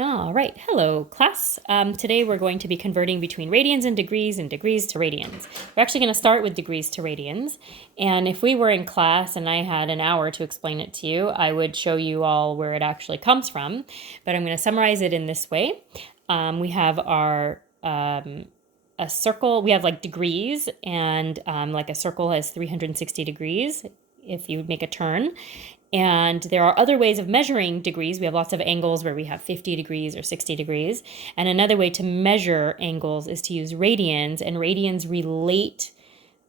All right, hello class. Today we're going to be converting between radians and degrees to radians. We're actually going to start with degrees to radians. And if we were in class and I had an hour to explain it to you, I would show you all where it actually comes from. But I'm going to summarize it in this way. We have our a circle, we have like degrees, and like a circle has 360 degrees if you make a turn. And there are other ways of measuring degrees. We have lots of angles where we have 50 degrees or 60 degrees. And another way to measure angles is to use radians, and radians relate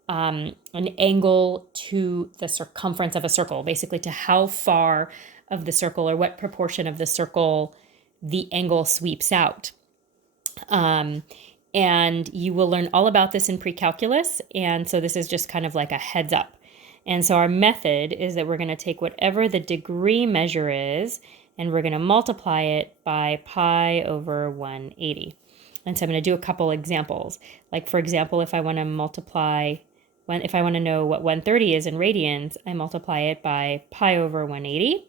an angle to the circumference of a circle, basically to how far of the circle or what proportion of the circle the angle sweeps out. And you will learn all about this in pre-calculus. And so this is just kind of like a heads up. And so our method is that we're going to take whatever the degree measure is, and we're going to multiply it by pi over 180. And so I'm going to do a couple examples. Like, for example, if I want to know what 130 is in radians, I multiply it by pi over 180.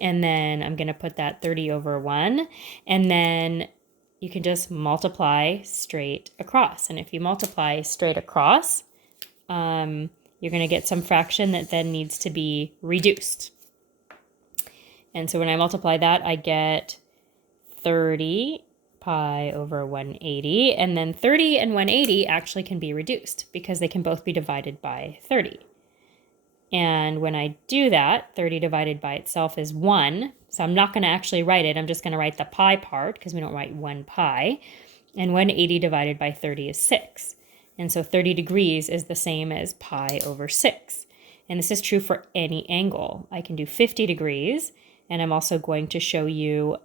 And then I'm going to put that 30 over 1. And then you can just multiply straight across. And if you multiply straight across, you're going to get some fraction that then needs to be reduced. And so when I multiply that, I get 30 pi over 180. And then 30 and 180 actually can be reduced because they can both be divided by 30. And when I do that, 30 divided by itself is 1. So I'm not going to actually write it. I'm just going to write the pi part because we don't write 1 pi. And 180 divided by 30 is 6. And so 30 degrees is the same as pi over 6. And this is true for any angle. I can do 50 degrees, and I'm also going to show you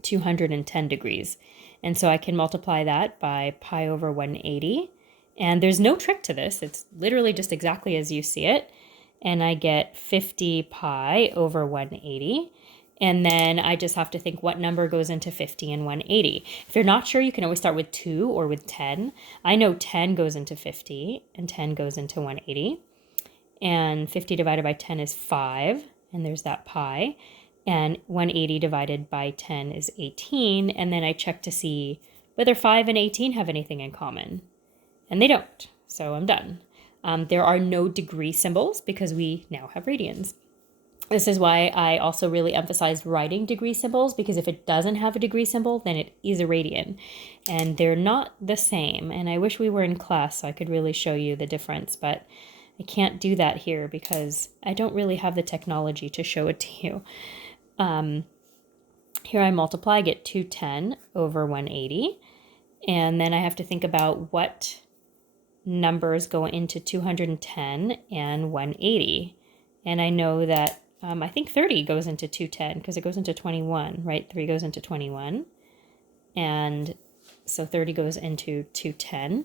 210 degrees. And so I can multiply that by pi over 180. And there's no trick to this. It's literally just exactly as you see it. And I get 50 pi over 180. And then I just have to think what number goes into 50 and 180. If you're not sure, you can always start with 2 or with 10. I know 10 goes into 50 and 10 goes into 180. And 50 divided by 10 is 5, and there's that pi. And 180 divided by 10 is 18. And then I check to see whether 5 and 18 have anything in common. And they don't, so I'm done. There are no degree symbols because we now have radians. This is why I also really emphasized writing degree symbols, because if it doesn't have a degree symbol, then it is a radian. And they're not the same. And I wish we were in class so I could really show you the difference, but I can't do that here because I don't really have the technology to show it to you. Here I multiply, I get 210 over 180. And then I have to think about what numbers go into 210 and 180. And I know that I think 30 goes into 210 because it goes into 21, right? 3 goes into 21. And so 30 goes into 210.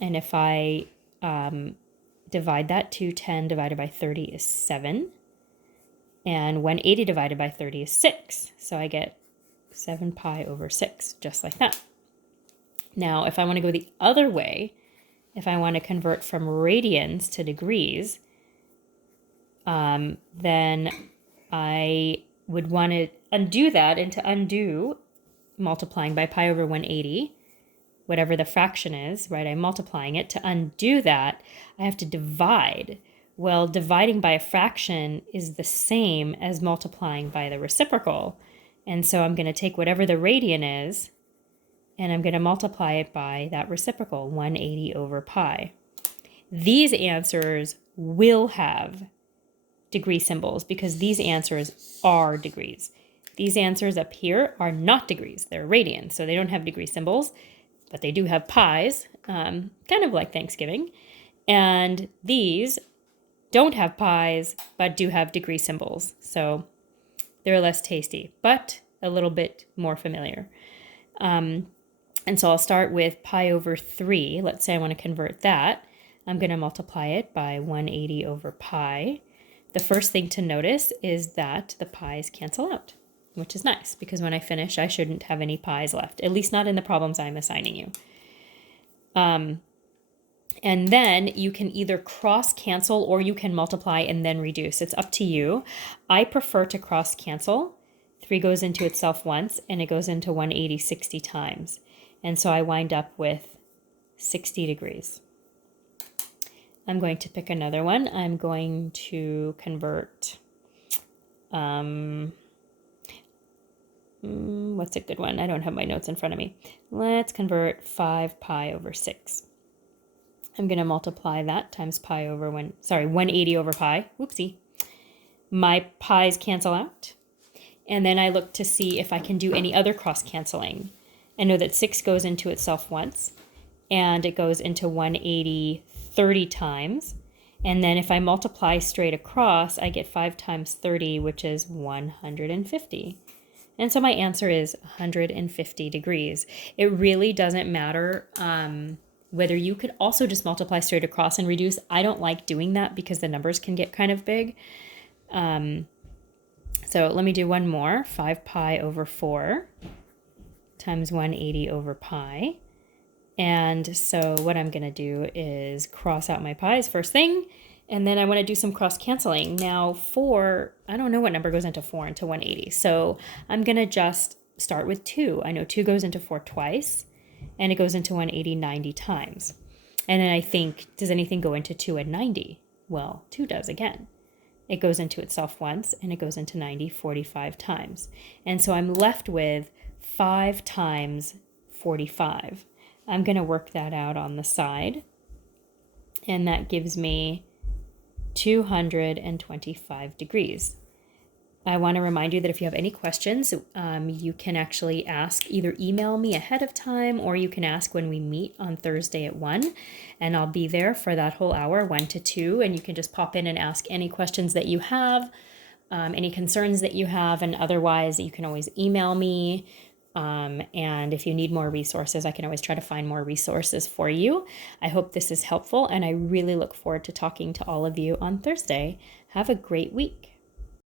And if I divide that, 210 divided by 30 is 7. And 180 divided by 30 is 6. So I get 7 pi over 6, just like that. Now, if I want to go the other way, if I want to convert from radians to degrees, then I would want to undo that, and to undo multiplying by pi over 180, whatever the fraction is, right? I'm multiplying it. To undo that, I have to divide. Well, dividing by a fraction is the same as multiplying by the reciprocal. And so I'm going to take whatever the radian is, and I'm going to multiply it by that reciprocal, 180 over pi. These answers will have degree symbols because these answers are degrees. These answers up here are not degrees. They're radians, so they don't have degree symbols, but they do have pies, kind of like Thanksgiving. And these don't have pies, but do have degree symbols. So they're less tasty, but a little bit more familiar. And so I'll start with pi over 3. Let's say I want to convert that. I'm going to multiply it by 180 over pi. The first thing to notice is that the pi's cancel out, which is nice because when I finish, I shouldn't have any pi's left, at least not in the problems I'm assigning you. And then you can either cross cancel or you can multiply and then reduce. It's up to you. I prefer to cross cancel 3 goes into itself once, and it goes into 180 60 times. And so I wind up with 60 degrees. I'm going to pick another one. I'm going to convert, what's a good one? I don't have my notes in front of me. Let's convert 5 pi over 6. I'm going to multiply that times 180 over pi. Whoopsie. My pi's cancel out. And then I look to see if I can do any other cross canceling. I know that 6 goes into itself once, and it goes into 180 30 times. And then if I multiply straight across, I get 5 times 30, which is 150. And so my answer is 150 degrees. It really doesn't matter whether you could also just multiply straight across and reduce. I don't like doing that because the numbers can get kind of big. So let me do one more. 5 pi over 4 times 180 over pi. And so what I'm going to do is cross out my pi's first thing, and then I want to do some cross canceling. Now 4, I don't know what number goes into 4 into 180. So I'm going to just start with 2. I know 2 goes into 4 twice, and it goes into 180 90 times. And then I think, does anything go into 2 and 90? Well, 2 does again. It goes into itself once, and it goes into 90 45 times. And so I'm left with 5 times 45. I'm going to work that out on the side, and that gives me 225 degrees. I want to remind you that if you have any questions, you can actually ask, either email me ahead of time, or you can ask when we meet on Thursday at 1, and I'll be there for that whole hour, 1 to 2, and you can just pop in and ask any questions that you have, any concerns that you have, and otherwise you can always email me. And if you need more resources, I can always try to find more resources for you. I hope this is helpful, and I really look forward to talking to all of you on Thursday. Have a great week.